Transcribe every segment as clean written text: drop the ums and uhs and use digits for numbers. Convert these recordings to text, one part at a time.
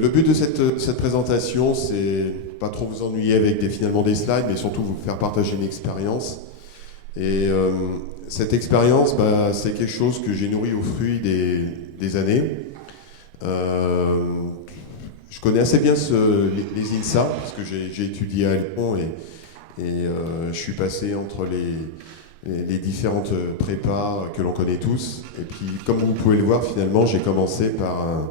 le but de cette présentation, c'est pas trop vous ennuyer avec finalement des slides, mais surtout vous faire partager une expérience. Et cette expérience, c'est quelque chose que j'ai nourri au fruit des années. Je connais assez bien les INSA, parce que j'ai étudié à Lyon et je suis passé entre les différentes prépas que l'on connaît tous. Et puis, comme vous pouvez le voir, finalement, j'ai commencé par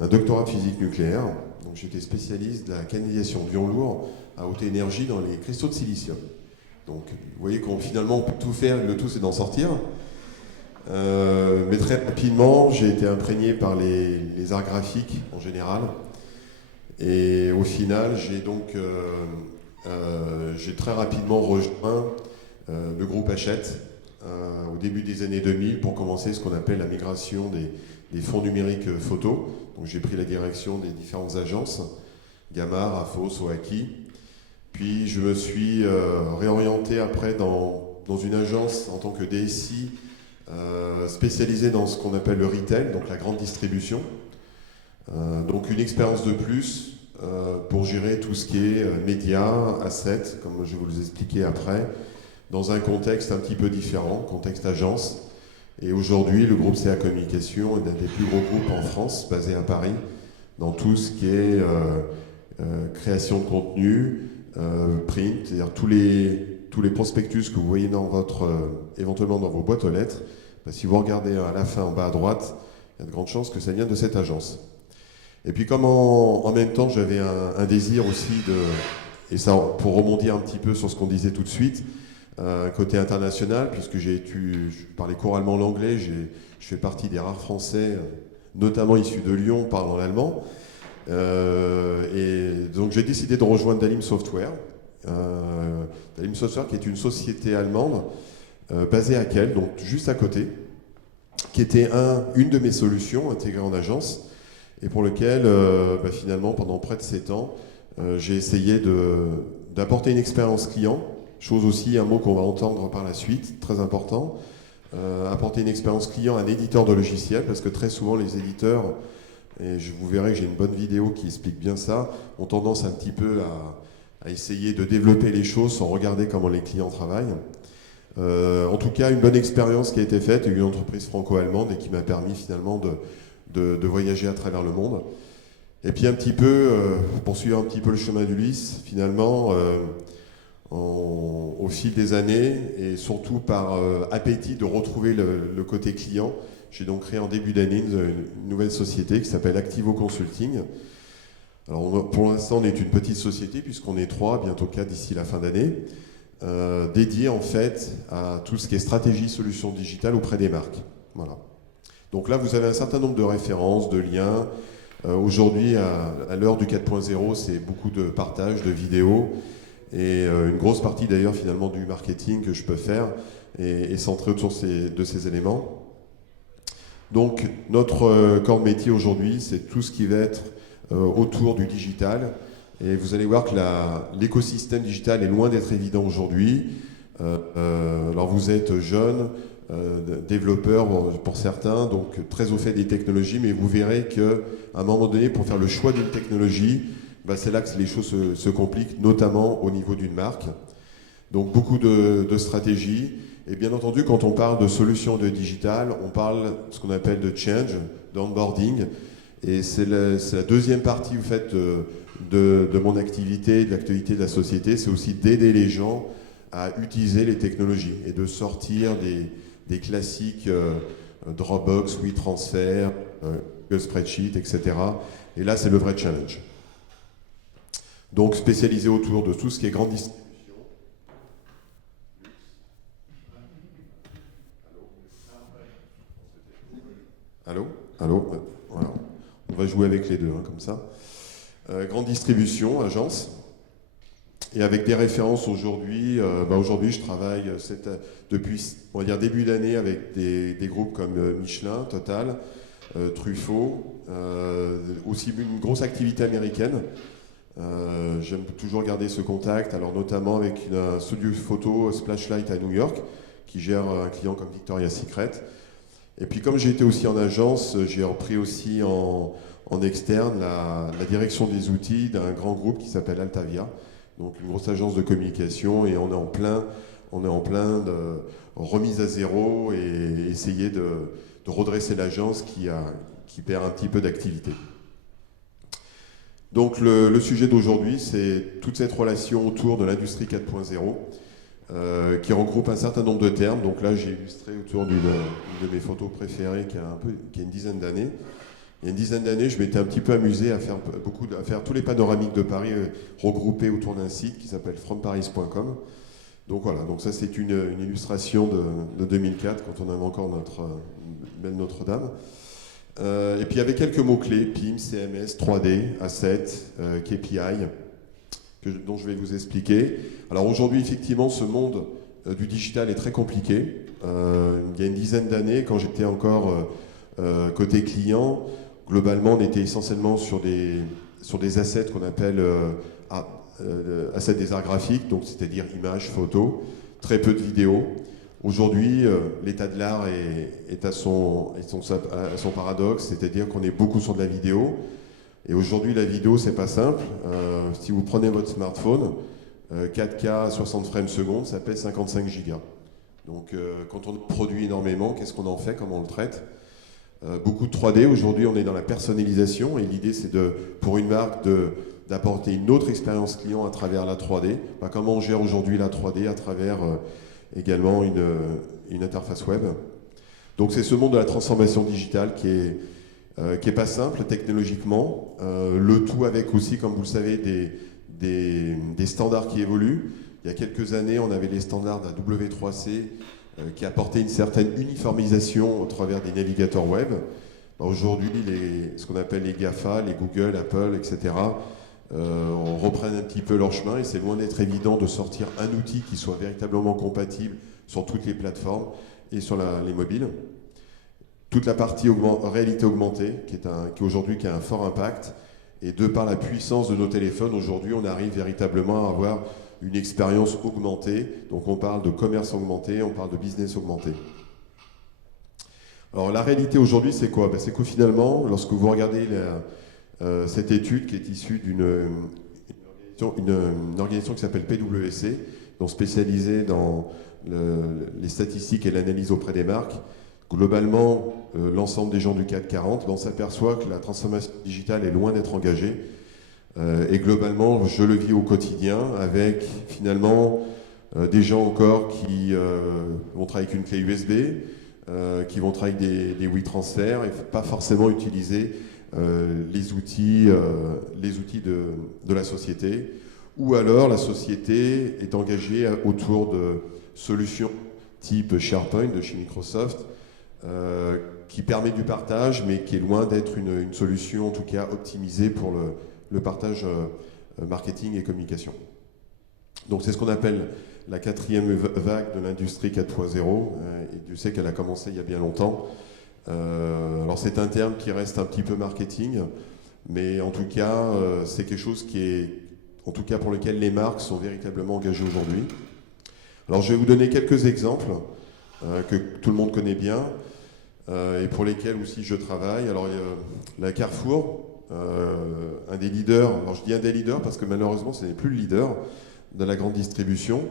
un doctorat de physique nucléaire. Donc, j'étais spécialiste de la canalisation d'ions lourds à haute énergie dans les cristaux de silicium. Donc, vous voyez qu'on finalement on peut tout faire, le tout c'est d'en sortir. Mais très rapidement, j'ai été imprégné par les arts graphiques en général. Et au final, j'ai très rapidement rejoint le groupe Hachette au début des années 2000 pour commencer ce qu'on appelle la migration des fonds numériques photos. Donc j'ai pris la direction des différentes agences, Gamma, Rafos, Oaki. Puis je me suis réorienté après dans une agence en tant que DSI spécialisée dans ce qu'on appelle le retail, donc la grande distribution. Donc une expérience de plus pour gérer tout ce qui est médias, assets, comme je vais vous les expliquer après, dans un contexte un petit peu différent, contexte agence. Et aujourd'hui, le groupe CA Communication est l'un des plus gros groupes en France, basé à Paris, dans tout ce qui est création de contenu, print, c'est-à-dire tous les prospectus que vous voyez éventuellement dans vos boîtes aux lettres. Si vous regardez à la fin, en bas à droite, il y a de grandes chances que ça vienne de cette agence. Et puis comme en même temps, j'avais un désir aussi et ça pour rebondir un petit peu sur ce qu'on disait tout de suite, côté international, puisque je parlais couramment l'anglais, je fais partie des rares Français, notamment issus de Lyon, parlant l'allemand. Et donc j'ai décidé de rejoindre Dalim Software. Dalim Software qui est une société allemande basée à Kiel, donc juste à côté, qui était une de mes solutions intégrées en agence et pour lequel finalement pendant près de 7 ans j'ai essayé d'apporter une expérience client, chose aussi, un mot qu'on va entendre par la suite, très important, apporter une expérience client à un éditeur de logiciels, parce que très souvent les éditeurs, et vous verrez que j'ai une bonne vidéo qui explique bien ça, ont tendance un petit peu à essayer de développer les choses sans regarder comment les clients travaillent. En tout cas, une bonne expérience qui a été faite, une entreprise franco-allemande et qui m'a permis finalement de voyager à travers le monde. Et puis un petit peu, poursuivre un petit peu le chemin d'Ulysse, finalement, au fil des années et surtout par appétit de retrouver le côté client, j'ai donc créé en début d'année une nouvelle société qui s'appelle Activo Consulting. Alors pour l'instant, on est une petite société puisqu'on est 3, bientôt 4 d'ici la fin d'année, dédiée en fait à tout ce qui est stratégie, solutions digitales auprès des marques. Voilà. Donc là, vous avez un certain nombre de références, de liens. Aujourd'hui, à l'heure du 4.0, c'est beaucoup de partage, de vidéos. Et une grosse partie d'ailleurs finalement du marketing que je peux faire est centrée autour de ces éléments. Donc notre corps de métier aujourd'hui, c'est tout ce qui va être autour du digital. Et vous allez voir que l'écosystème digital est loin d'être évident aujourd'hui. Alors vous êtes jeune, développeur pour certains, donc très au fait des technologies, mais vous verrez qu'à un moment donné, pour faire le choix d'une technologie, c'est là que les choses se compliquent, notamment au niveau d'une marque. Donc beaucoup de stratégies. Et bien entendu, quand on parle de solutions de digital, on parle de ce qu'on appelle de change, d'onboarding. Et c'est la deuxième partie, en fait, de mon activité, de l'activité de la société. C'est aussi d'aider les gens à utiliser les technologies et de sortir des classiques Dropbox, WeTransfer, Google Spreadsheet, etc. Et là, c'est le vrai challenge. Donc spécialisé autour de tout ce qui est grande distribution. Allô ? Allô ? Voilà. On va jouer avec les deux, comme ça. Grande distribution, agence. Et avec des références aujourd'hui, aujourd'hui je travaille depuis, on va dire, début d'année avec des groupes comme Michelin, Total, Truffaut, aussi une grosse activité américaine. J'aime toujours garder ce contact, alors notamment avec un studio photo Splashlight à New York qui gère un client comme Victoria's Secret. Et puis comme j'ai été aussi en agence, j'ai repris aussi en en externe la direction des outils d'un grand groupe qui s'appelle Altavia, donc une grosse agence de communication, et on est en plein de remise à zéro et essayer de redresser l'agence qui perd un petit peu d'activité. Donc le sujet d'aujourd'hui, c'est toute cette relation autour de l'industrie 4.0 qui regroupe un certain nombre de termes. Donc là, j'ai illustré autour d'une de mes photos préférées qui a une dizaine d'années. Il y a une dizaine d'années, je m'étais un petit peu amusé à faire tous les panoramiques de Paris regroupés autour d'un site qui s'appelle fromparis.com. Donc voilà, donc ça c'est une illustration de 2004, quand on avait encore notre belle Notre-Dame. Et puis il y avait quelques mots-clés, PIM, CMS, 3D, Asset, KPI, dont je vais vous expliquer. Alors aujourd'hui, effectivement, ce monde du digital est très compliqué. Il y a une dizaine d'années, quand j'étais encore côté client, globalement, on était essentiellement sur des assets qu'on appelle assets des arts graphiques, donc c'est-à-dire images, photos, très peu de vidéos. Aujourd'hui, l'état de l'art est à son paradoxe, c'est-à-dire qu'on est beaucoup sur de la vidéo. Et aujourd'hui, la vidéo, c'est pas simple. Si vous prenez votre smartphone, 4K à 60 frames secondes, ça pèse 55 gigas. Donc, quand on produit énormément, qu'est-ce qu'on en fait, comment on le traite? Beaucoup de 3D. Aujourd'hui, on est dans la personnalisation et l'idée, c'est pour une marque d'apporter une autre expérience client à travers la 3D. Comment on gère aujourd'hui la 3D à travers également une interface web. Donc c'est ce monde de la transformation digitale qui est pas simple technologiquement, le tout avec aussi, comme vous le savez, des standards qui évoluent. Il y a quelques années, on avait les standards de la W3C qui apportaient une certaine uniformisation au travers des navigateurs web. Aujourd'hui, ce qu'on appelle les GAFA, les Google, Apple, etc., reprennent un petit peu leur chemin et c'est loin d'être évident de sortir un outil qui soit véritablement compatible sur toutes les plateformes et sur les mobiles. Toute la partie réalité augmentée qui aujourd'hui a un fort impact, et de par la puissance de nos téléphones, aujourd'hui on arrive véritablement à avoir une expérience augmentée. Donc on parle de commerce augmenté, on parle de business augmenté. Alors la réalité aujourd'hui, c'est quoi? C'est que finalement, lorsque vous regardez cette étude qui est issue d'une organisation qui s'appelle PwC, donc spécialisée dans les statistiques et l'analyse auprès des marques, globalement, l'ensemble des gens du CAC 40, on s'aperçoit que la transformation digitale est loin d'être engagée. Et globalement, je le vis au quotidien avec finalement des gens encore qui vont travailler avec une clé USB, qui vont travailler avec des WeTransfer et pas forcément utiliser les outils de la société, ou alors la société est engagée autour de solutions type SharePoint de chez Microsoft, qui permet du partage, mais qui est loin d'être une solution en tout cas optimisée pour le partage marketing et communication. Donc c'est ce qu'on appelle la quatrième vague de l'industrie 4.0, et Dieu sait qu'elle a commencé il y a bien longtemps. Alors c'est un terme qui reste un petit peu marketing, mais en tout cas c'est quelque chose en tout cas pour lequel les marques sont véritablement engagées aujourd'hui. Alors je vais vous donner quelques exemples que tout le monde connaît bien et pour lesquels aussi je travaille. Alors la Carrefour, un des leaders, alors je dis un des leaders parce que malheureusement ce n'est plus le leader de la grande distribution,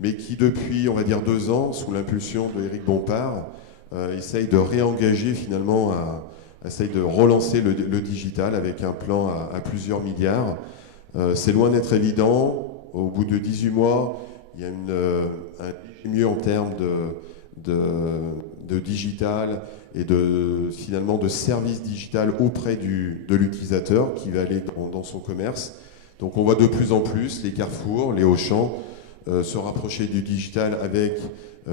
mais qui depuis on va dire 2 ans, sous l'impulsion de Éric Bompard, essaye de réengager finalement, essaye de relancer le digital avec un plan à plusieurs milliards. C'est loin d'être évident. Au bout de 18 mois, il y a un mieux en termes de digital et finalement de service digital auprès de l'utilisateur qui va aller dans son commerce. Donc on voit de plus en plus les Carrefour, les Auchan se rapprocher du digital avec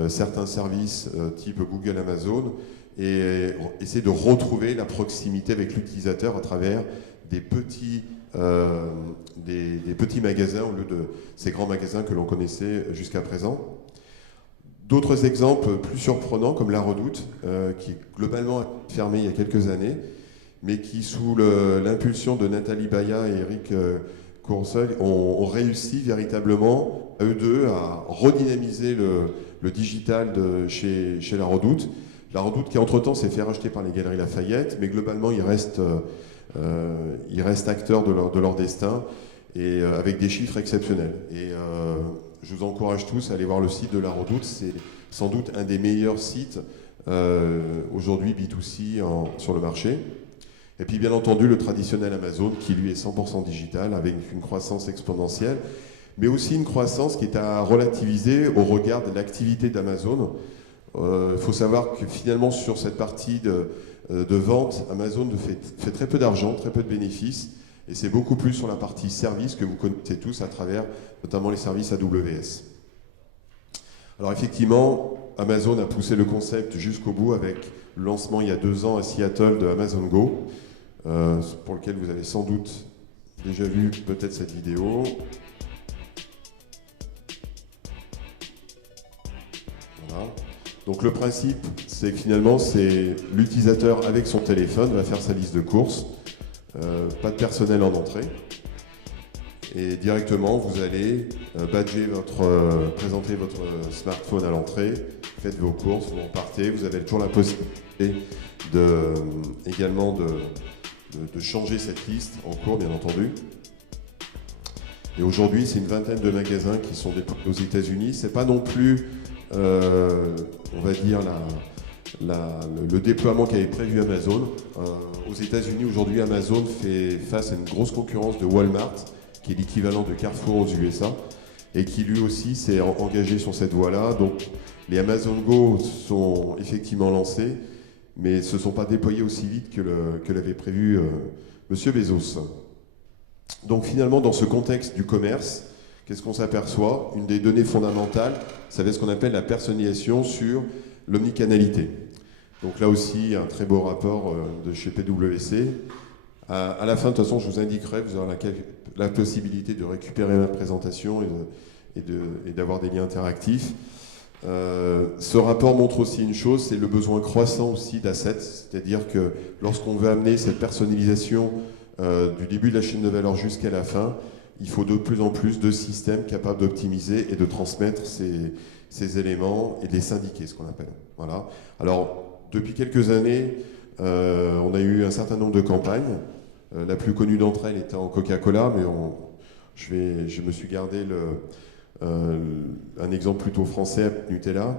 certains services type Google, Amazon, et essayer de retrouver la proximité avec l'utilisateur à travers des petits magasins au lieu de ces grands magasins que l'on connaissait jusqu'à présent. D'autres exemples plus surprenants comme La Redoute, qui globalement a fermé il y a quelques années, mais qui sous l'impulsion de Nathalie Baillat et Eric Courceuil ont réussi véritablement, eux deux, à redynamiser le digital chez La Redoute. La Redoute qui entre-temps s'est fait racheter par les Galeries Lafayette, mais globalement il reste ils restent acteurs de leur destin et avec des chiffres exceptionnels. Et je vous encourage tous à aller voir le site de La Redoute. C'est sans doute un des meilleurs sites aujourd'hui B2C sur le marché. Et puis bien entendu le traditionnel Amazon qui lui est 100% digital avec une croissance exponentielle, mais aussi une croissance qui est à relativiser au regard de l'activité d'Amazon. Il faut savoir que finalement sur cette partie de vente, Amazon fait très peu d'argent, très peu de bénéfices, et c'est beaucoup plus sur la partie service que vous connaissez tous à travers notamment les services AWS. Alors effectivement, Amazon a poussé le concept jusqu'au bout avec le lancement il y a 2 ans à Seattle de Amazon Go, pour lequel vous avez sans doute déjà vu peut-être cette vidéo. Voilà. Donc le principe, c'est que finalement, c'est l'utilisateur avec son téléphone va faire sa liste de courses, pas de personnel en entrée, et directement vous allez présenter votre smartphone à l'entrée, faites vos courses, vous repartez, vous avez toujours la possibilité également de changer cette liste en cours, bien entendu. Et aujourd'hui, c'est une vingtaine de magasins qui sont déployés aux États-Unis. C'est pas non plus, on va dire, le déploiement qu'avait prévu Amazon. Aux États-Unis, aujourd'hui, Amazon fait face à une grosse concurrence de Walmart, qui est l'équivalent de Carrefour aux USA, et qui lui aussi s'est engagé sur cette voie-là. Donc, les Amazon Go sont effectivement lancés, mais ce ne sont pas déployés aussi vite que l'avait prévu Monsieur Bezos. Donc finalement, dans ce contexte du commerce, qu'est-ce qu'on s'aperçoit? Une des données fondamentales, ça va être ce qu'on appelle la personnalisation sur l'omnicanalité. Donc là aussi, un très beau rapport de chez PwC. À la fin, de toute façon, je vous indiquerai, vous aurez la possibilité de récupérer ma présentation et d'avoir des liens interactifs. Ce rapport montre aussi une chose, c'est le besoin croissant aussi d'assets, c'est-à-dire que lorsqu'on veut amener cette personnalisation du début de la chaîne de valeur jusqu'à la fin, il faut de plus en plus de systèmes capables d'optimiser et de transmettre ces éléments et de les syndiquer, ce qu'on appelle. Voilà. Alors, depuis quelques années, on a eu un certain nombre de campagnes. La plus connue d'entre elles étant Coca-Cola, mais je me suis gardé un exemple plutôt français, Nutella.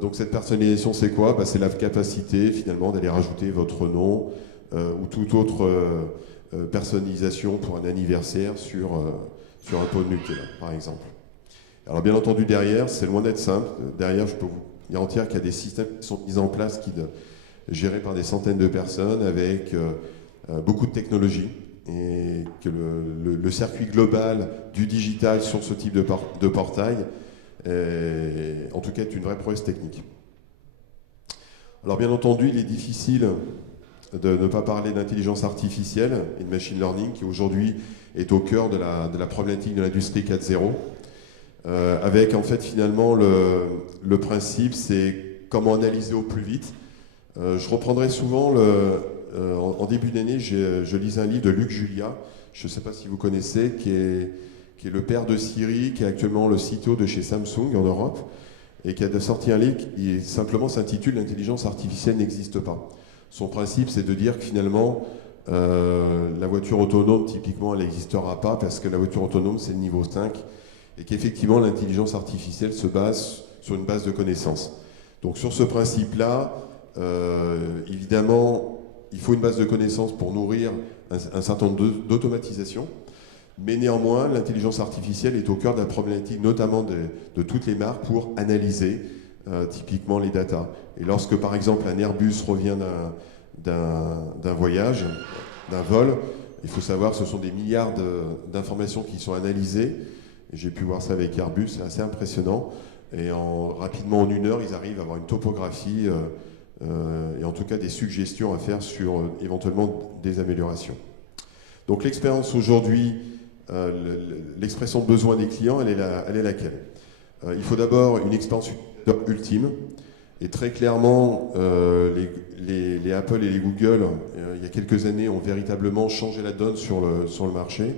Donc cette personnalisation, c'est quoi? C'est la capacité finalement d'aller rajouter votre nom ou toute autre personnalisation pour un anniversaire sur un pot de Nutella, par exemple. Alors bien entendu, derrière, c'est loin d'être simple. Derrière, je peux vous garantir qu'il y a des systèmes qui sont mis en place, gérés par des centaines de personnes, avec beaucoup de technologies, et que le circuit global du digital sur ce type de portail, en tout cas, est une vraie prouesse technique. Alors bien entendu, il est difficile de ne pas parler d'intelligence artificielle et de machine learning, qui aujourd'hui est au cœur de la problématique de l'industrie 4.0, avec en fait finalement le principe, c'est comment analyser au plus vite. Je reprendrai souvent en début d'année, je lisais un livre de Luc Julia, je ne sais pas si vous connaissez, qui est le père de Siri, qui est actuellement le CTO de chez Samsung en Europe, et qui a sorti un livre qui simplement s'intitule « L'intelligence artificielle n'existe pas ». Son principe, c'est de dire que finalement, la voiture autonome, typiquement, elle n'existera pas, parce que la voiture autonome, c'est le niveau 5, et qu'effectivement, l'intelligence artificielle se base sur une base de connaissances. Donc sur ce principe-là, évidemment, il faut une base de connaissances pour nourrir un certain nombre d'automatisation, mais néanmoins, l'intelligence artificielle est au cœur de la problématique, notamment de toutes les marques, pour analyser typiquement les datas. Et lorsque, par exemple, un Airbus revient d'un voyage, d'un vol, il faut savoir que ce sont des milliards d'informations qui sont analysées. J'ai pu voir ça avec Airbus, c'est assez impressionnant. Et rapidement, en 1 heure, ils arrivent à avoir une topographie et en tout cas des suggestions à faire sur éventuellement des améliorations. Donc l'expérience aujourd'hui, l'expression de besoin des clients, elle est laquelle? Il faut d'abord une expérience ultime, et très clairement, les Apple et les Google, il y a quelques années, ont véritablement changé la donne sur le marché.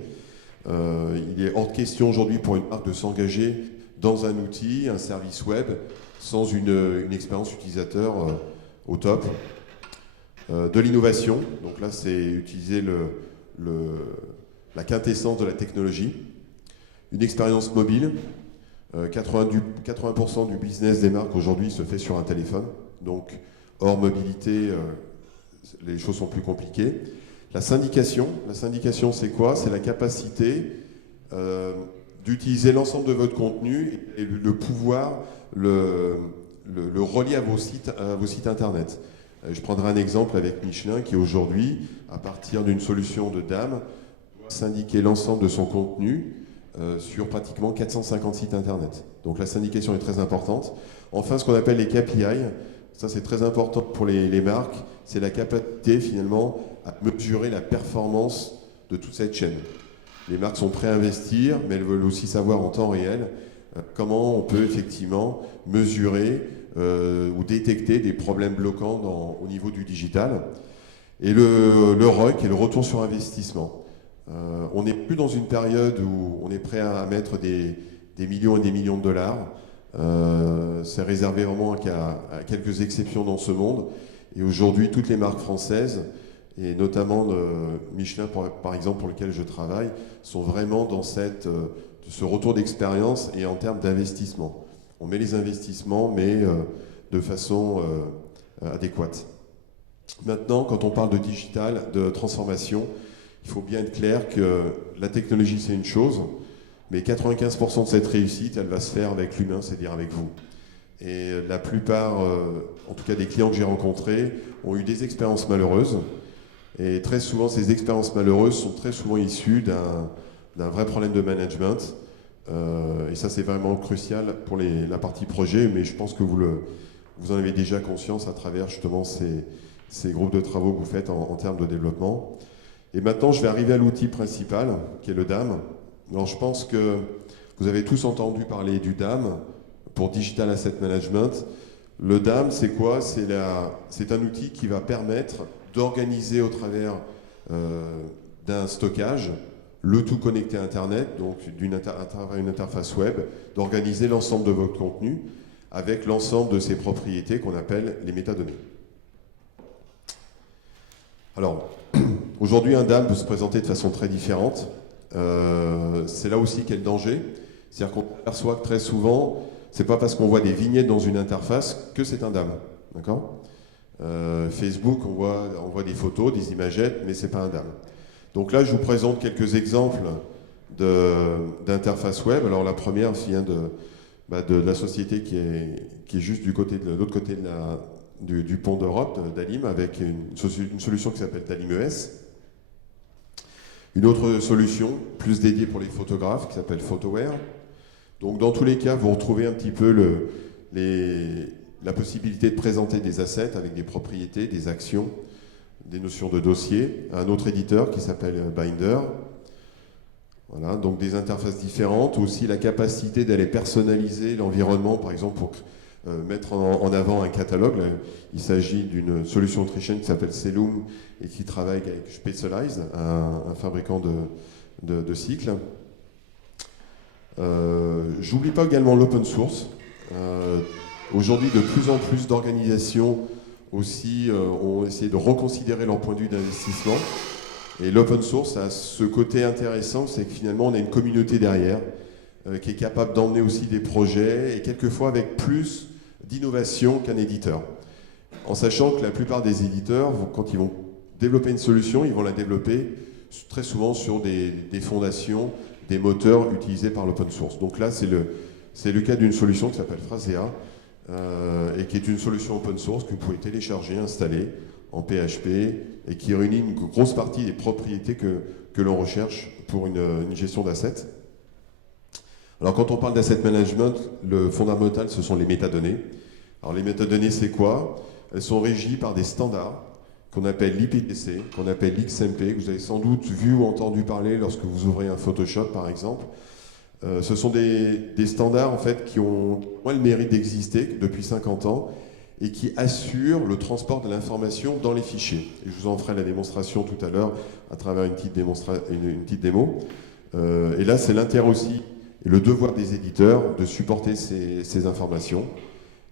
Il est hors de question aujourd'hui pour une marque de s'engager dans un outil, un service web, sans une expérience utilisateur au top. De l'innovation, donc là c'est utiliser la quintessence de la technologie. Une expérience mobile. 80% du business des marques aujourd'hui se fait sur un téléphone. Donc, hors mobilité, les choses sont plus compliquées. La syndication, c'est quoi? C'est la capacité d'utiliser l'ensemble de votre contenu et le pouvoir le relier à vos sites internet. Je prendrai un exemple avec Michelin qui aujourd'hui, à partir d'une solution de DAM, doit syndiquer l'ensemble de son contenu sur pratiquement 450 sites internet. Donc la syndication est très importante. Enfin, ce qu'on appelle les KPI, ça c'est très important pour les marques, c'est la capacité finalement à mesurer la performance de toute cette chaîne. Les marques sont prêtes à investir, mais elles veulent aussi savoir en temps réel comment on peut effectivement mesurer ou détecter des problèmes bloquants au niveau du digital. Et le ROI, qui est le retour sur investissement. On n'est plus dans une période où on est prêt à mettre des millions et des millions de dollars. C'est réservé vraiment à quelques exceptions dans ce monde. Et aujourd'hui, toutes les marques françaises, et notamment Michelin par exemple pour lequel je travaille, sont vraiment dans ce retour d'expérience et en termes d'investissement. On met les investissements, mais de façon adéquate. Maintenant, quand on parle de digital, de transformation, il faut bien être clair que la technologie, c'est une chose, mais 95% de cette réussite, elle va se faire avec l'humain, c'est-à-dire avec vous. Et la plupart, en tout cas des clients que j'ai rencontrés, ont eu des expériences malheureuses. Et très souvent, ces expériences malheureuses sont très souvent issues d'un vrai problème de management. Et ça, c'est vraiment crucial pour la partie projet, mais je pense que vous en avez déjà conscience à travers justement ces groupes de travaux que vous faites en termes de développement. Et maintenant, je vais arriver à l'outil principal, qui est le DAM. Alors, je pense que vous avez tous entendu parler du DAM pour Digital Asset Management. Le DAM, c'est quoi? C'est un outil qui va permettre d'organiser au travers d'un stockage, le tout connecté à Internet, donc à travers une interface web, d'organiser l'ensemble de votre contenu avec l'ensemble de ses propriétés qu'on appelle les métadonnées. Alors, aujourd'hui, un DAM peut se présenter de façon très différente. C'est là aussi qu'est le danger. C'est-à-dire qu'on perçoit que très souvent, c'est pas parce qu'on voit des vignettes dans une interface que c'est un DAM. D'accord? Facebook, on voit des photos, des imagettes, mais c'est pas un DAM. Donc là, je vous présente quelques exemples d'interfaces web. Alors la première vient de la société qui est juste de l'autre côté du pont d'Europe, d'Alim, avec une solution qui s'appelle Dalim ES. Une autre solution, plus dédiée pour les photographes, qui s'appelle Photoware. Donc dans tous les cas, vous retrouvez un petit peu la possibilité de présenter des assets avec des propriétés, des actions, des notions de dossier. Un autre éditeur qui s'appelle Binder. Voilà, donc des interfaces différentes, aussi la capacité d'aller personnaliser l'environnement, par exemple pour mettre en avant un catalogue. Il s'agit d'une solution autrichienne qui s'appelle Cellum et qui travaille avec Specialized, un fabricant de cycles. J'oublie pas également l'open source. Aujourd'hui, de plus en plus d'organisations aussi ont essayé de reconsidérer leur point de vue d'investissement. Et l'open source a ce côté intéressant, c'est que finalement on a une communauté derrière qui est capable d'emmener aussi des projets et quelquefois avec plus d'innovation qu'un éditeur. En sachant que la plupart des éditeurs, quand ils vont développer une solution, ils vont la développer très souvent sur des fondations, des moteurs utilisés par l'open source. Donc là, c'est le cas d'une solution qui s'appelle Phrasea et qui est une solution open source que vous pouvez télécharger, installer en PHP et qui réunit une grosse partie des propriétés que l'on recherche pour une gestion d'assets. Alors quand on parle d'asset management, le fondamental, ce sont les métadonnées. Alors les métadonnées, c'est quoi? Elles sont régies par des standards qu'on appelle l'IPTC, qu'on appelle l'XMP, que vous avez sans doute vu ou entendu parler lorsque vous ouvrez un Photoshop, par exemple. Ce sont des standards en fait, qui ont le mérite d'exister depuis 50 ans et qui assurent le transport de l'information dans les fichiers. Et je vous en ferai la démonstration tout à l'heure à travers une petite démo. Et là, c'est l'intérêt aussi et le devoir des éditeurs de supporter ces informations.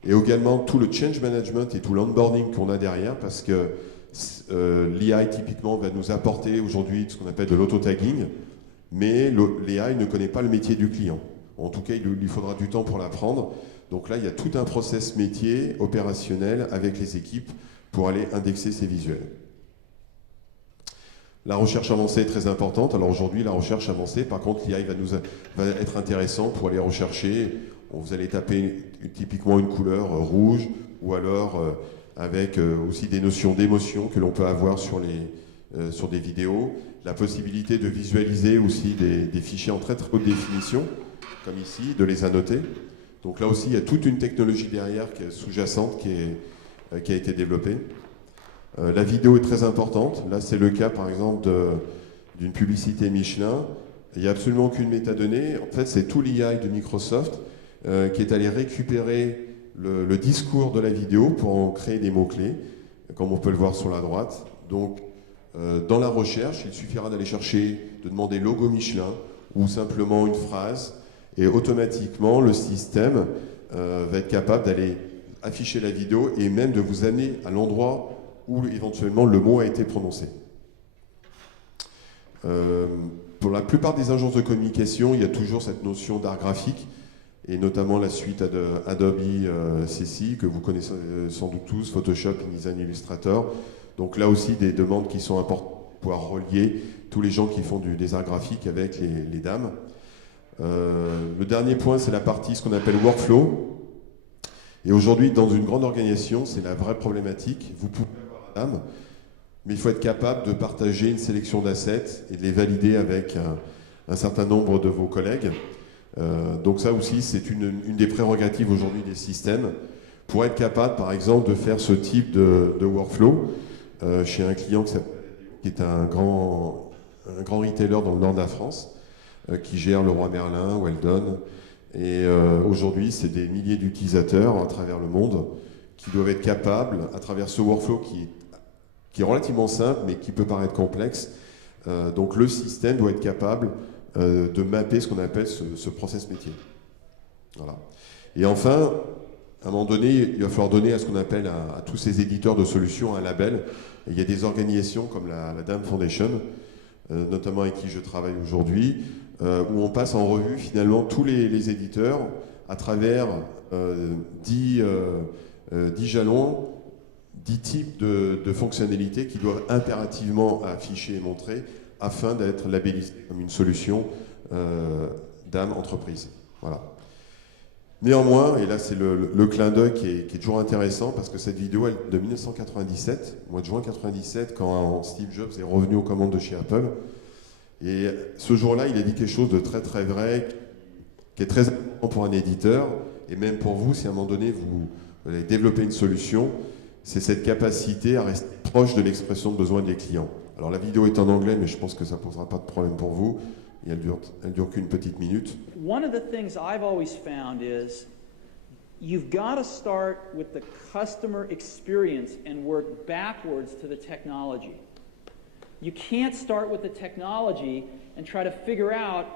Et également tout le change management et tout l'onboarding qu'on a derrière, parce que L'AI typiquement va nous apporter aujourd'hui ce qu'on appelle de l'auto-tagging, mais l'AI ne connaît pas le métier du client. En tout cas, il lui faudra du temps pour l'apprendre. Donc là, il y a tout un process métier opérationnel avec les équipes pour aller indexer ces visuels. La recherche avancée est très importante. Alors aujourd'hui, la recherche avancée, par contre, l'AI va être intéressant pour aller rechercher. Vous allez taper typiquement une couleur rouge, ou alors avec aussi des notions d'émotion que l'on peut avoir sur des vidéos. La possibilité de visualiser aussi des fichiers en très très haute définition, comme ici, de les annoter. Donc là aussi, il y a toute une technologie derrière sous-jacente qui a été développée. La vidéo est très importante. Là, c'est le cas, par exemple, d'une publicité Michelin. Il n'y a absolument aucune métadonnée. En fait, c'est tout l'AI de Microsoft qui est allé récupérer le discours de la vidéo pour en créer des mots-clés, comme on peut le voir sur la droite. Donc, dans la recherche, il suffira d'aller chercher, de demander logo Michelin ou simplement une phrase, et automatiquement, le système va être capable d'aller afficher la vidéo et même de vous amener à l'endroit où éventuellement le mot a été prononcé. Pour la plupart des agences de communication, il y a toujours cette notion d'art graphique, et notamment la suite Adobe CC, que vous connaissez sans doute tous, Photoshop, InDesign, Illustrator. Donc là aussi, des demandes qui sont importantes pour pouvoir relier tous les gens qui font des arts graphiques avec les dames. Le dernier point, c'est la partie, ce qu'on appelle workflow. Et aujourd'hui, dans une grande organisation, c'est la vraie problématique. Vous pouvez avoir un dame, mais il faut être capable de partager une sélection d'assets et de les valider avec un certain nombre de vos collègues. Donc ça aussi, c'est une des prérogatives aujourd'hui des systèmes pour être capable, par exemple, de faire ce type de workflow chez un client qui est un grand retailer dans le nord de la France, qui gère Leroy Merlin, Weldon. Et aujourd'hui, c'est des milliers d'utilisateurs à travers le monde qui doivent être capables, à travers ce workflow qui est relativement simple, mais qui peut paraître complexe. Donc le système doit être capable de mapper ce qu'on appelle ce process métier. Voilà. Et enfin, à un moment donné, il va falloir donner à ce qu'on appelle à tous ces éditeurs de solutions un label. Et il y a des organisations comme la DAM Foundation, notamment avec qui je travaille aujourd'hui, où on passe en revue finalement tous les éditeurs à travers 10 jalons, 10 types de fonctionnalités qui doivent impérativement afficher et montrer afin d'être labellisés comme une solution DAM entreprise. Voilà. Néanmoins, et là c'est le clin d'œil qui est toujours intéressant parce que cette vidéo elle est de 1997, mois de juin 1997, quand Steve Jobs est revenu aux commandes de chez Apple. Et ce jour-là, il a dit quelque chose de très très vrai, qui est très important pour un éditeur, et même pour vous, si à un moment donné vous allez développer une solution, c'est cette capacité à rester proche de l'expression de besoin des clients. Alors la vidéo est en anglais, mais je pense que ça ne posera pas de problème pour vous, et elle dure qu'une petite minute. One of the things I've always found is you've got to start with the customer experience and work backwards to the technology. You can't start with the technology and try to figure out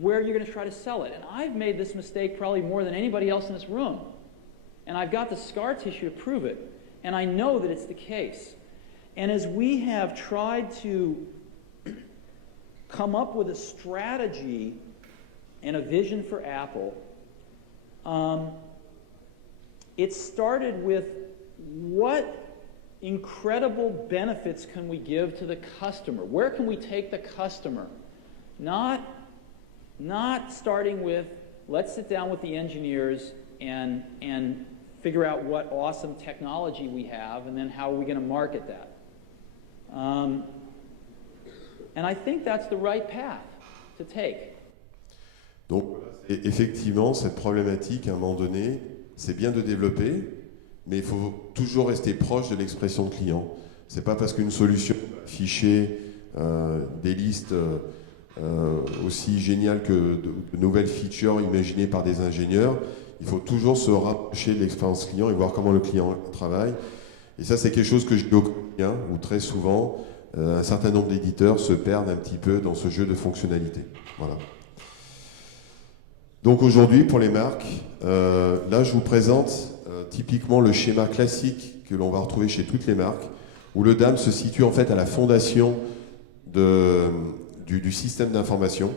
where you're going to try to sell it. And I've made this mistake probably more than anybody else in this room. And I've got the scar tissue to prove it. And I know that it's the case. And as we have tried to come up with a strategy and a vision for Apple, it started with what incredible benefits can we give to the customer? Where can we take the customer? Not starting with, let's sit down with the engineers and figure out what awesome technology we have, and then how are we going to market that? And I think that's the right path to take. Donc, effectivement, cette problématique, à un moment donné, c'est bien de développer, mais il faut toujours rester proche de l'expression client. C'est pas parce qu'une solution afficher des listes aussi géniales que de nouvelles features imaginées par des ingénieurs. Il faut toujours se rapprocher de l'expérience client et voir comment le client travaille. Et ça, c'est quelque chose que je dis au quotidien, où très souvent, un certain nombre d'éditeurs se perdent un petit peu dans ce jeu de fonctionnalités. Voilà. Donc aujourd'hui, pour les marques, là, je vous présente typiquement le schéma classique que l'on va retrouver chez toutes les marques, où le DAM se situe en fait à la fondation du système d'information.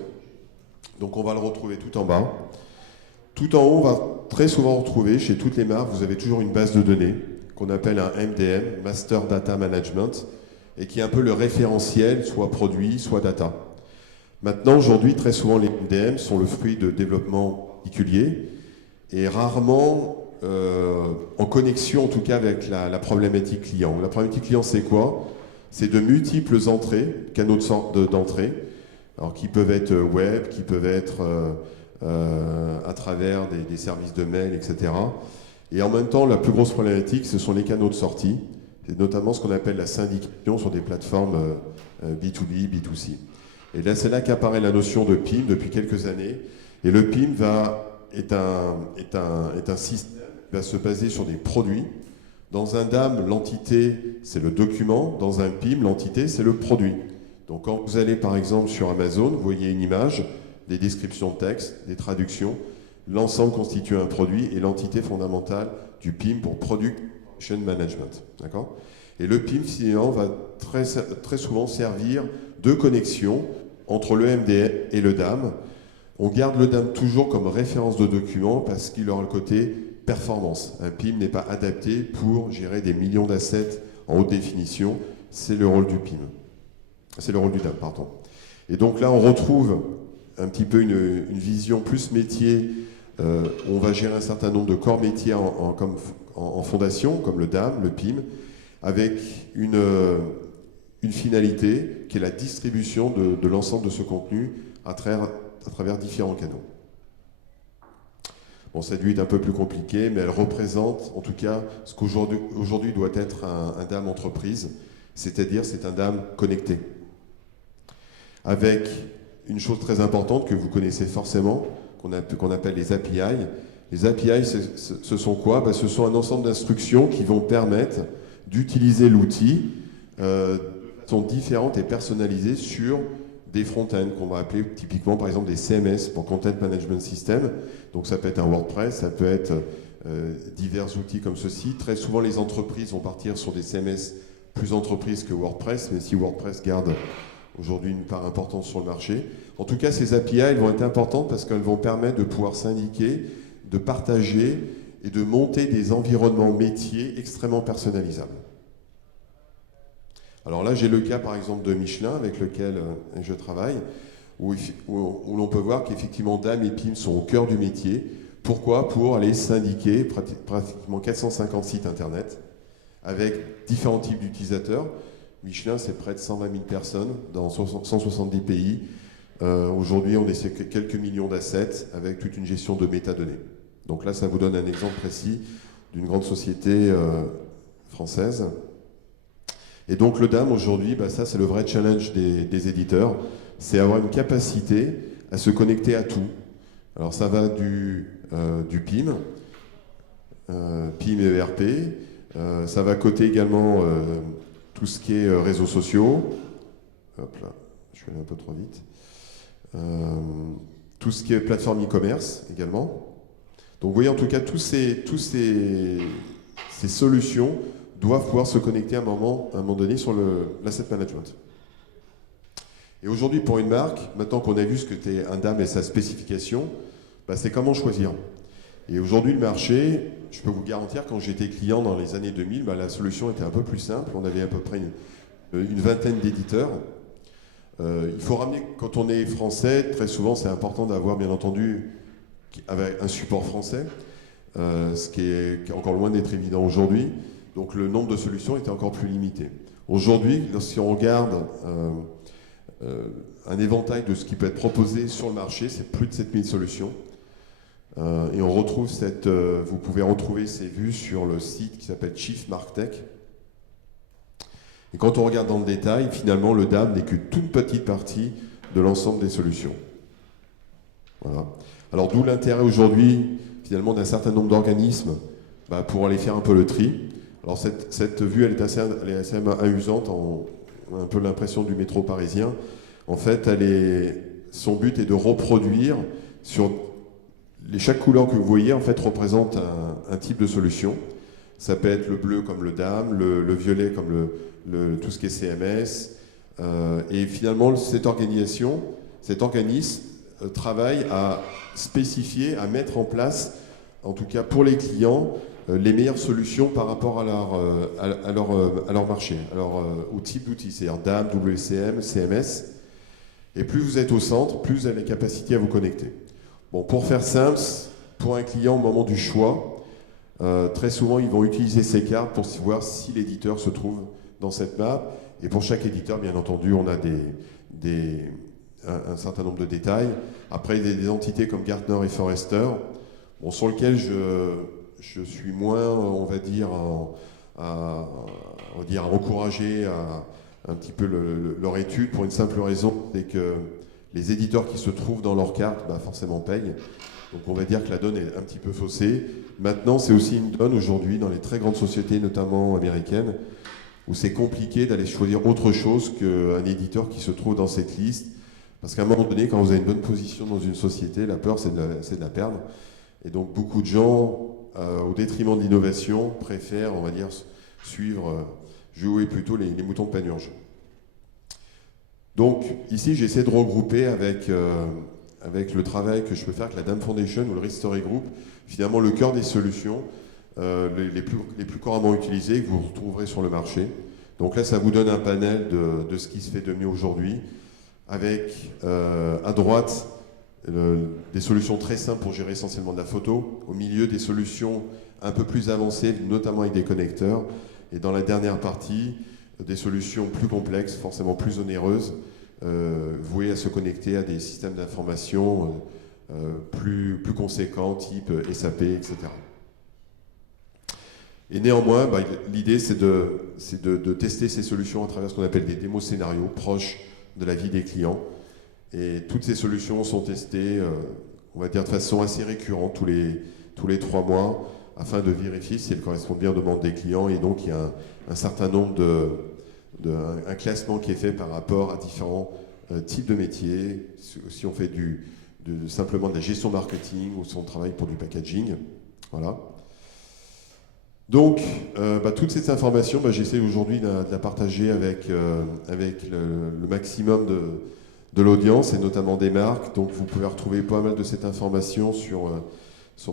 Donc on va le retrouver tout en bas. Tout en haut, on va très souvent retrouver, chez toutes les marques, vous avez toujours une base de données qu'on appelle un MDM, Master Data Management, et qui est un peu le référentiel, soit produit, soit data. Maintenant, aujourd'hui, très souvent, les MDM sont le fruit de développement particulier et rarement en connexion, en tout cas, avec la problématique client. La problématique client, c'est quoi? C'est de multiples entrées, canaux d'entrée, alors qui peuvent être web, qui peuvent être à travers des services de mail, etc. Et en même temps, la plus grosse problématique, ce sont les canaux de sortie. C'est notamment ce qu'on appelle la syndication sur des plateformes B2B, B2C. Et là, c'est là qu'apparaît la notion de PIM depuis quelques années. Et le PIM est un système qui va se baser sur des produits. Dans un DAM, l'entité, c'est le document. Dans un PIM, l'entité, c'est le produit. Donc quand vous allez par exemple sur Amazon, vous voyez une image, des descriptions de texte, des traductions. L'ensemble constitue un produit et l'entité fondamentale du PIM pour Production Management. D'accord ? Et le PIM, finalement, va très souvent servir de connexion entre le MDM et le DAM. On garde le DAM toujours comme référence de document parce qu'il aura le côté performance. Un PIM n'est pas adapté pour gérer des millions d'assets en haute définition. C'est le rôle du PIM. C'est le rôle du DAM, pardon. Et donc là, on retrouve un petit peu une vision plus métier. On va gérer un certain nombre de corps métiers en fondation, comme le DAM, le PIM, avec une finalité qui est la distribution de l'ensemble de ce contenu à travers différents canaux. Bon, cette vue est un peu plus compliquée, mais elle représente en tout cas ce qu'aujourd'hui doit être un DAM entreprise, c'est-à-dire c'est un DAM connecté. Avec une chose très importante que vous connaissez forcément, qu'on appelle les API. Les API, ce sont quoi? Ce sont un ensemble d'instructions qui vont permettre d'utiliser l'outil de façon différente et personnalisée sur des front-ends qu'on va appeler typiquement par exemple des CMS pour Content Management System. Donc ça peut être un WordPress, ça peut être divers outils comme ceci. Très souvent les entreprises vont partir sur des CMS plus entreprises que WordPress, mais si WordPress garde aujourd'hui une part importante sur le marché. En tout cas, ces API, elles vont être importantes parce qu'elles vont permettre de pouvoir syndiquer, de partager et de monter des environnements métiers extrêmement personnalisables. Alors là, j'ai le cas par exemple de Michelin avec lequel je travaille, où l'on peut voir qu'effectivement DAM et PIM sont au cœur du métier. Pourquoi? Pour aller syndiquer pratiquement 450 sites internet avec différents types d'utilisateurs. Michelin, c'est près de 120 000 personnes dans 170 pays. Aujourd'hui, on est sur quelques millions d'assets avec toute une gestion de métadonnées. Donc là, ça vous donne un exemple précis d'une grande société française. Et donc le DAM, aujourd'hui, ça c'est le vrai challenge des éditeurs, c'est avoir une capacité à se connecter à tout. Alors ça va du PIM, PIM et ERP, ça va côté également tout ce qui est réseaux sociaux, hop là, je suis allé un peu trop vite, tout ce qui est plateforme e-commerce également. Donc vous voyez en tout cas tous ces solutions doivent pouvoir se connecter à un moment donné sur l'asset management. Et aujourd'hui pour une marque, maintenant qu'on a vu ce que c'était un DAM et sa spécification, c'est comment choisir. Et aujourd'hui le marché, je peux vous garantir, quand j'étais client dans les années 2000, la solution était un peu plus simple. On avait à peu près une vingtaine d'éditeurs. Il faut ramener, quand on est français, très souvent c'est important d'avoir bien entendu avec un support français, ce qui est encore loin d'être évident aujourd'hui. Donc le nombre de solutions était encore plus limité. Aujourd'hui, si on regarde un éventail de ce qui peut être proposé sur le marché, c'est plus de 7000 solutions. Et on retrouve vous pouvez retrouver ces vues sur le site qui s'appelle Chief MarkTech. Et quand on regarde dans le détail, finalement, le DAM n'est que toute petite partie de l'ensemble des solutions. Voilà. Alors d'où l'intérêt aujourd'hui, finalement, d'un certain nombre d'organismes pour aller faire un peu le tri. Alors cette vue, elle est assez amusante, on a un peu l'impression du métro parisien. En fait, son but est de reproduire sur chaque couleur que vous voyez, en fait, représente un type de solution. Ça peut être le bleu comme le DAM, le violet comme tout ce qui est CMS. Et finalement, cet organisme travaille à spécifier, à mettre en place, en tout cas pour les clients, les meilleures solutions par rapport à leur marché, au type d'outils, c'est-à-dire DAM, WCM, CMS. Et plus vous êtes au centre, plus vous avez la capacité à vous connecter. Bon, pour faire simple, pour un client au moment du choix, très souvent ils vont utiliser ces cartes pour voir si l'éditeur se trouve dans cette map. Et pour chaque éditeur, bien entendu, on a un certain nombre de détails. Après, il y a des entités comme Gartner et Forrester, bon, sur lesquelles je suis moins, on va dire, à encourager un petit peu leur étude, pour une simple raison, c'est que les éditeurs qui se trouvent dans leur carte, forcément payent. Donc on va dire que la donne est un petit peu faussée. Maintenant, c'est aussi une donne aujourd'hui dans les très grandes sociétés, notamment américaines, où c'est compliqué d'aller choisir autre chose qu'un éditeur qui se trouve dans cette liste. Parce qu'à un moment donné, quand vous avez une bonne position dans une société, la peur, c'est de la perdre. Et donc beaucoup de gens, au détriment de l'innovation, préfèrent, on va dire, jouer plutôt les moutons de Panurge. Donc ici, j'essaie de regrouper avec le travail que je peux faire avec la DAM Foundation ou le Ristory Group, finalement le cœur des solutions les plus couramment utilisées que vous retrouverez sur le marché. Donc là, ça vous donne un panel de ce qui se fait de mieux aujourd'hui, avec à droite des solutions très simples pour gérer essentiellement de la photo, au milieu des solutions un peu plus avancées, notamment avec des connecteurs, et dans la dernière partie, des solutions plus complexes, forcément plus onéreuses, vouées à se connecter à des systèmes d'information plus conséquents, type SAP, etc. Et néanmoins, l'idée, c'est de tester ces solutions à travers ce qu'on appelle des démos scénarios proches de la vie des clients. Et toutes ces solutions sont testées, on va dire, de façon assez récurrente, tous les 3 mois, afin de vérifier si elles correspondent bien aux demandes des clients. Et donc, il y a un certain nombre un classement qui est fait par rapport à différents types de métiers. Si on fait simplement de la gestion marketing ou si on travaille pour du packaging. Voilà. Donc, toute cette information, j'essaie aujourd'hui de la partager avec le maximum de l'audience et notamment des marques. Donc, vous pouvez retrouver pas mal de cette information sur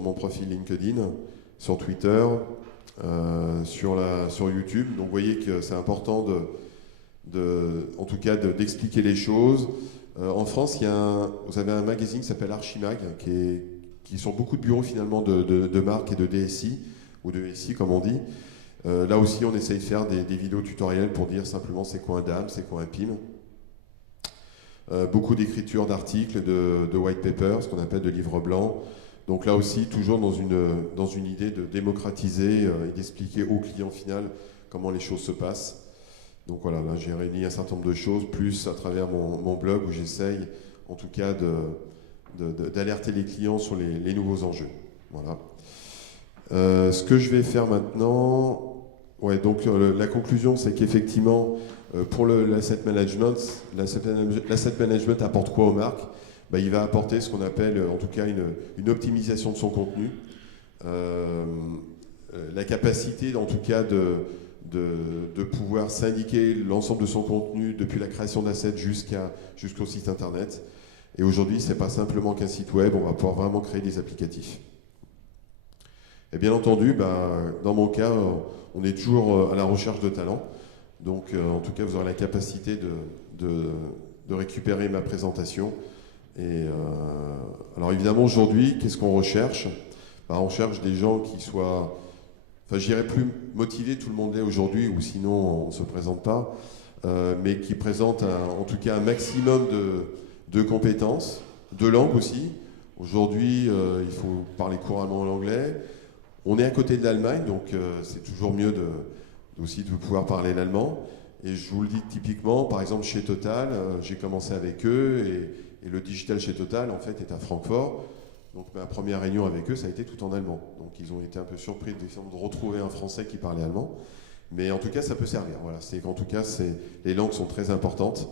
mon profil LinkedIn, sur Twitter, sur YouTube. Donc, vous voyez que c'est important en tout cas d'expliquer les choses. En France, vous avez un magazine qui s'appelle Archimag, qui est sur beaucoup de bureaux finalement de marques et de DSI, ou de SI comme on dit. Là aussi, on essaye de faire des vidéos tutoriels pour dire simplement c'est quoi un DAM, c'est quoi un PIM. Beaucoup d'écriture d'articles, de white paper, ce qu'on appelle de livres blancs. Donc là aussi, toujours dans une idée de démocratiser et d'expliquer au client final comment les choses se passent. Donc voilà, là j'ai réuni un certain nombre de choses, plus à travers mon blog où j'essaye en tout cas d'alerter les clients sur les nouveaux enjeux. Voilà. Ce que je vais faire maintenant, donc la conclusion, c'est qu'effectivement, pour l'asset management, l'asset management apporte quoi aux marques ? Il va apporter ce qu'on appelle, en tout cas, une optimisation de son contenu, la capacité, en tout cas, de pouvoir syndiquer l'ensemble de son contenu depuis la création d'assets jusqu'au site internet. Et aujourd'hui, ce n'est pas simplement qu'un site web, on va pouvoir vraiment créer des applicatifs. Et bien entendu, dans mon cas, on est toujours à la recherche de talents. Donc, en tout cas, vous aurez la capacité de récupérer ma présentation. Et alors, évidemment, aujourd'hui, qu'est-ce qu'on recherche ? On recherche des gens qui soient, je dirais plus motivés, tout le monde l'est aujourd'hui, ou sinon, on ne se présente pas, mais qui présentent, en tout cas, un maximum de compétences, de langue aussi. Aujourd'hui, il faut parler couramment l'anglais. On est à côté de l'Allemagne, donc c'est toujours mieux aussi de pouvoir parler l'allemand. Et je vous le dis typiquement, par exemple chez Total, j'ai commencé avec eux et le digital chez Total en fait est à Francfort. Donc ma première réunion avec eux, ça a été tout en allemand. Donc ils ont été un peu surpris de retrouver un Français qui parlait allemand. Mais en tout cas, ça peut servir. Voilà, c'est qu'en tout cas, les langues sont très importantes.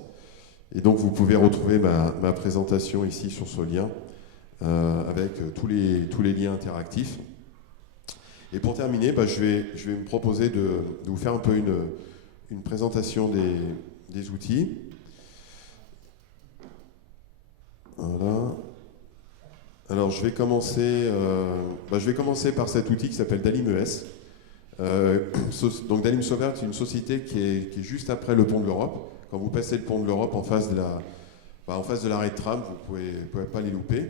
Et donc vous pouvez retrouver ma présentation ici sur ce lien avec tous les liens interactifs. Et pour terminer, je vais me proposer de vous faire un peu une présentation des outils. Voilà. Alors je vais commencer par cet outil qui s'appelle Dalim-ES. Donc Dalim Software, c'est une société qui est juste après le pont de l'Europe. Quand vous passez le pont de l'Europe en face de l'arrêt de tram, vous ne pouvez pas les louper.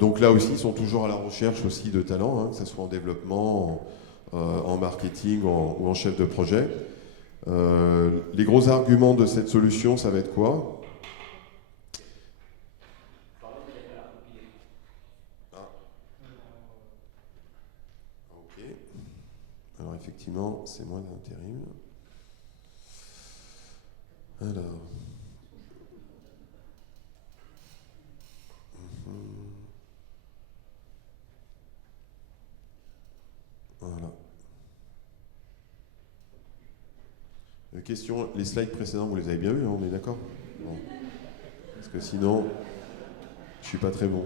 Donc là aussi, ils sont toujours à la recherche aussi de talents, que ce soit en développement, en marketing ou en chef de projet. Les gros arguments de cette solution, ça va être quoi? Ok. Alors effectivement, c'est moins intérim. Alors. Voilà. Question, les slides précédents, vous les avez bien vus, on est d'accord? Bon. Parce que sinon, je suis pas très bon.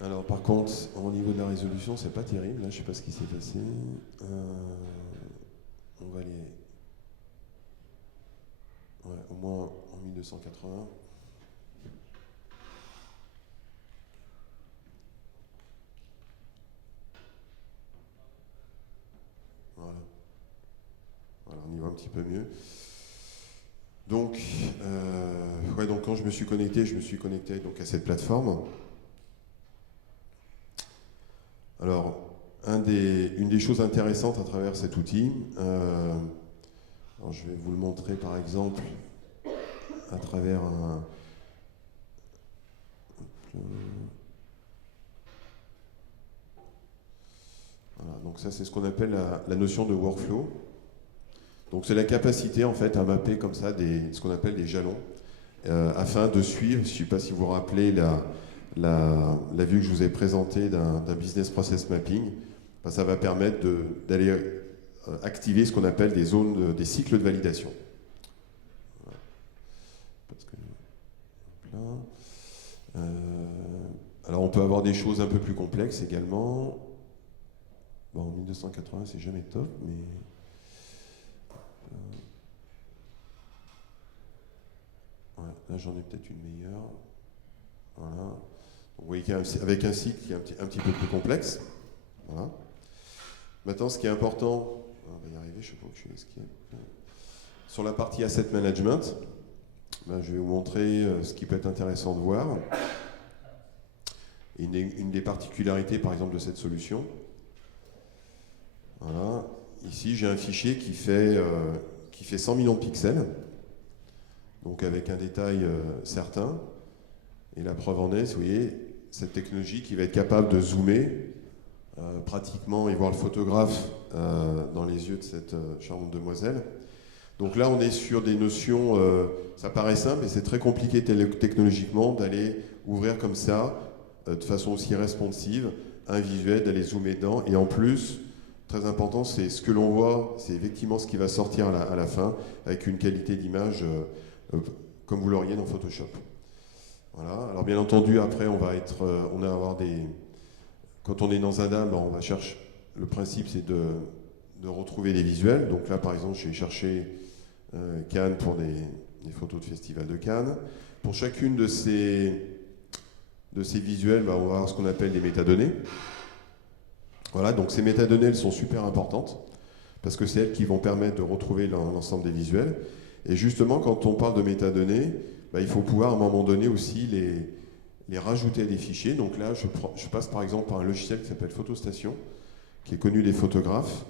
Alors par contre, au niveau de la résolution, c'est pas terrible. Là, je sais pas ce qui s'est passé. On va aller, au moins en 1280. Voilà. Voilà, on y voit un petit peu mieux. Donc, donc quand je me suis connecté donc à cette plateforme. Alors, une des choses intéressantes à travers cet outil, alors je vais vous le montrer par exemple à travers un. Voilà, donc ça c'est ce qu'on appelle la notion de workflow. Donc c'est la capacité en fait à mapper comme ça ce qu'on appelle des jalons afin de suivre, je ne sais pas si vous vous rappelez la vue que je vous ai présentée d'un business process mapping, ça va permettre d'aller activer ce qu'on appelle des zones, des cycles de validation. Voilà. Parce que, là, alors on peut avoir des choses un peu plus complexes également. Bon, 1280 c'est jamais top, mais là j'en ai peut-être une meilleure. Voilà. Donc, vous voyez qu'avec un cycle qui est un petit peu plus complexe. Voilà. Maintenant, ce qui est important, on va y arriver, je sais pas où je suis escape. Sur la partie asset management, je vais vous montrer ce qui peut être intéressant de voir. Une des particularités, par exemple, de cette solution. Voilà. Ici, j'ai un fichier qui fait 100 millions de pixels, donc avec un détail certain. Et la preuve en est, vous voyez, cette technologie qui va être capable de zoomer pratiquement et voir le photographe dans les yeux de cette charmante demoiselle. Donc là, on est sur des notions, ça paraît simple, mais c'est très compliqué technologiquement d'aller ouvrir comme ça, de façon aussi responsive, un visuel, d'aller zoomer dedans. Et en plus, très important, c'est ce que l'on voit, c'est effectivement ce qui va sortir à la fin, avec une qualité d'image comme vous l'auriez dans Photoshop. Voilà. Alors bien entendu, après, on va avoir quand on est dans un DAM, on va chercher. Le principe, c'est de retrouver des visuels. Donc là, par exemple, je vais chercher Cannes pour des photos de festival de Cannes. Pour chacune de ces visuels, on va avoir ce qu'on appelle des métadonnées. Voilà, donc ces métadonnées, elles sont super importantes parce que c'est elles qui vont permettre de retrouver l'ensemble des visuels. Et justement, quand on parle de métadonnées, il faut pouvoir à un moment donné aussi les rajouter à des fichiers. Donc là, je passe par exemple par un logiciel qui s'appelle PhotoStation, qui est connu des photographes.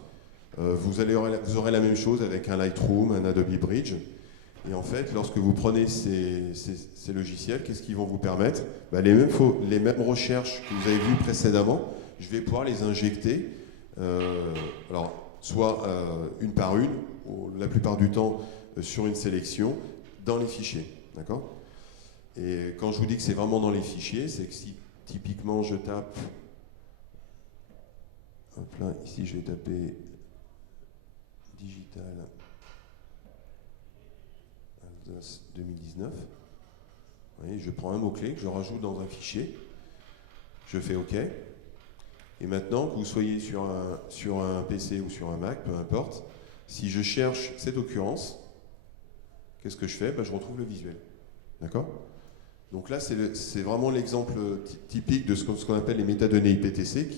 Vous aurez la même chose avec un Lightroom, un Adobe Bridge. Et en fait, lorsque vous prenez ces logiciels, qu'est-ce qu'ils vont vous permettre? Les mêmes recherches que vous avez vues précédemment, je vais pouvoir les injecter, soit une par une, ou la plupart du temps sur une sélection, dans les fichiers. D'accord? Et quand je vous dis que c'est vraiment dans les fichiers, c'est que si typiquement je tape, hop là, ici je vais taper digital Alsace 2019, vous voyez, je prends un mot-clé que je rajoute dans un fichier, je fais OK, Et maintenant, que vous soyez sur un PC ou sur un Mac, peu importe, si je cherche cette occurrence, qu'est-ce que je fais? Je retrouve le visuel. D'accord? Donc là, c'est vraiment l'exemple typique de ce qu'on appelle les métadonnées IPTC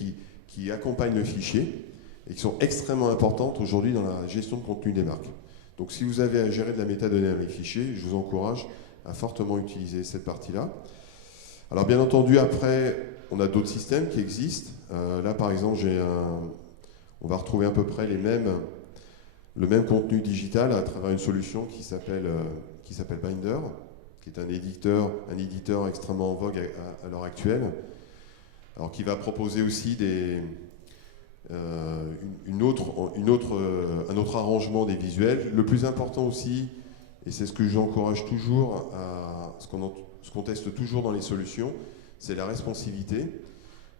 qui accompagnent le fichier et qui sont extrêmement importantes aujourd'hui dans la gestion de contenu des marques. Donc si vous avez à gérer de la métadonnée avec fichier, je vous encourage à fortement utiliser cette partie-là. Alors bien entendu, après, on a d'autres systèmes qui existent. Là, par exemple, on va retrouver à peu près le même contenu digital à travers une solution qui s'appelle Binder, qui est un éditeur extrêmement en vogue à l'heure actuelle, alors qui va proposer aussi un autre arrangement des visuels. Le plus important aussi, et c'est ce que j'encourage toujours, ce qu'on teste toujours dans les solutions, c'est la responsivité.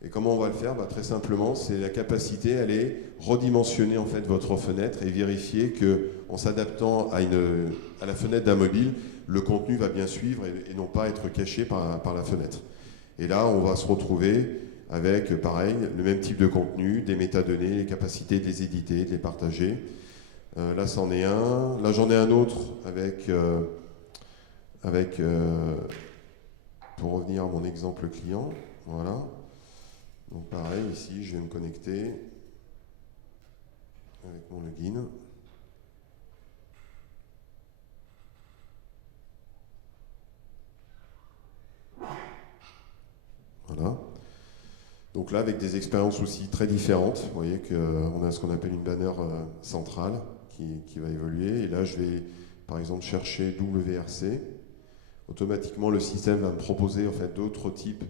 Et comment on va le faire? Très simplement, c'est la capacité à aller redimensionner en fait votre fenêtre et vérifier que, en s'adaptant à la fenêtre d'un mobile, le contenu va bien suivre et non pas être caché par la fenêtre. Et là, on va se retrouver avec, pareil, le même type de contenu, des métadonnées, les capacités de les éditer, de les partager. Là, c'en est un. Là, j'en ai un autre pour revenir à mon exemple client. Voilà. Donc pareil, ici, je vais me connecter avec mon login. Voilà. Donc là, avec des expériences aussi très différentes, vous voyez qu'on a ce qu'on appelle une banner centrale qui va évoluer. Et là, je vais, par exemple, chercher WRC. Automatiquement, le système va me proposer en fait d'autres types,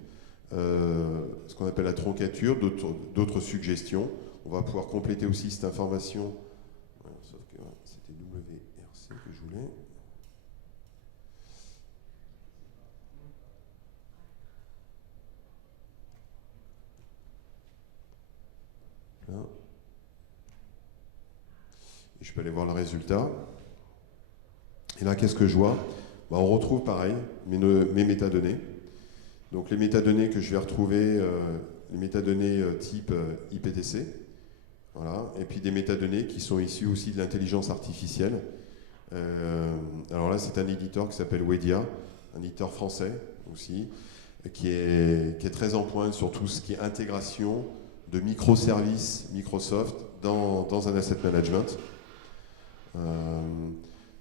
ce qu'on appelle la troncature, d'autres suggestions. On va pouvoir compléter aussi cette information. Sauf que c'était WRC que je voulais. Là. Et je peux aller voir le résultat. Et là, qu'est-ce que je vois? On retrouve pareil mes métadonnées. Donc les métadonnées que je vais retrouver, les métadonnées type IPTC. Voilà. Et puis des métadonnées qui sont issues aussi de l'intelligence artificielle. Alors là, c'est un éditeur qui s'appelle Wedia, un éditeur français aussi, qui est très en pointe sur tout ce qui est intégration de microservices Microsoft dans un asset management.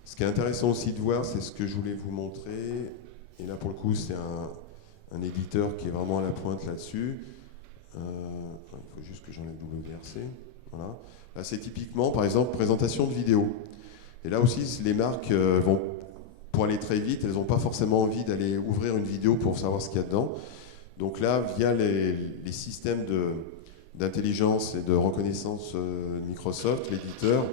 Ce qui est intéressant aussi de voir, c'est ce que je voulais vous montrer. Et là, pour le coup, c'est un éditeur qui est vraiment à la pointe là-dessus. Il faut juste que j'enlève WRC. Voilà. Là, c'est typiquement, par exemple, présentation de vidéo. Et là aussi, les marques vont, pour aller très vite, elles n'ont pas forcément envie d'aller ouvrir une vidéo pour savoir ce qu'il y a dedans. Donc là, via les systèmes d'intelligence et de reconnaissance Microsoft, l'éditeur,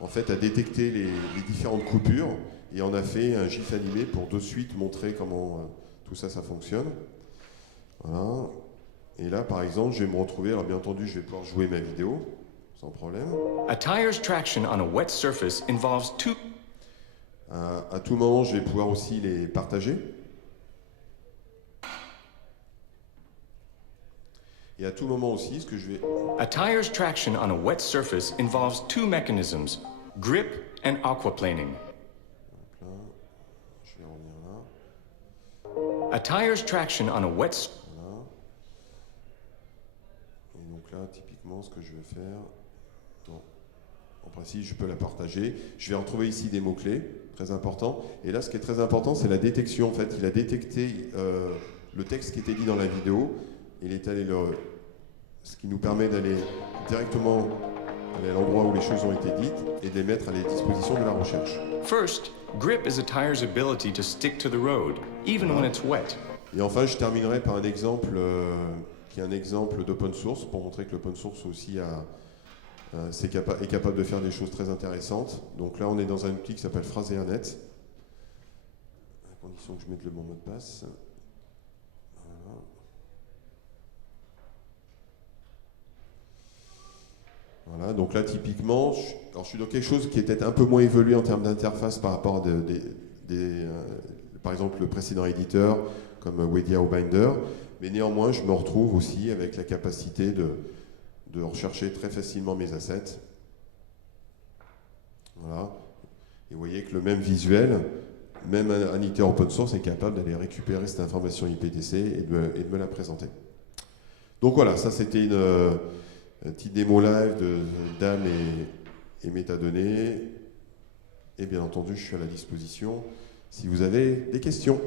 en fait, a détecté les différentes coupures et en a fait un GIF animé pour de suite montrer comment tout ça fonctionne. Voilà. Et là, par exemple, je vais me retrouver, alors bien entendu, je vais pouvoir jouer ma vidéo, sans problème. A tire's traction on a wet surface involves two... À tout moment, je vais pouvoir aussi les partager. Et à tout moment aussi, ce que je vais... A tire's traction on a wet surface involves two mechanisms, grip and aquaplaning. Là, je vais revenir là. A tire's traction on a wet... Voilà. Et donc là, typiquement, ce que je vais faire... Bon. En principe, je peux la partager. Je vais retrouver ici des mots-clés, très importants. Et là, ce qui est très important, c'est la détection. En fait, il a détecté le texte qui était dit dans la vidéo. Il est allé ce qui nous permet d'aller directement à l'endroit où les choses ont été dites et de les mettre à la disposition de la recherche. First, grip is a tire's ability to stick to the road, even when it's wet. Et enfin, je terminerai par un exemple qui est un exemple d'open source pour montrer que l'open source aussi est capable de faire des choses très intéressantes. Donc là, on est dans un outil qui s'appelle Phraseanet, à condition que je mette le bon mot de passe. Voilà. Voilà, donc là typiquement, je suis dans quelque chose qui est peut-être un peu moins évolué en termes d'interface par rapport à par exemple le précédent éditeur comme Wedia ou Binder, mais néanmoins, je me retrouve aussi avec la capacité de rechercher très facilement mes assets. Voilà. Et vous voyez que le même visuel, même un éditeur open source est capable d'aller récupérer cette information IPTC et de me la présenter. Donc voilà, ça c'était une petite démo live de DAM et métadonnées. Et bien entendu, je suis à la disposition si vous avez des questions.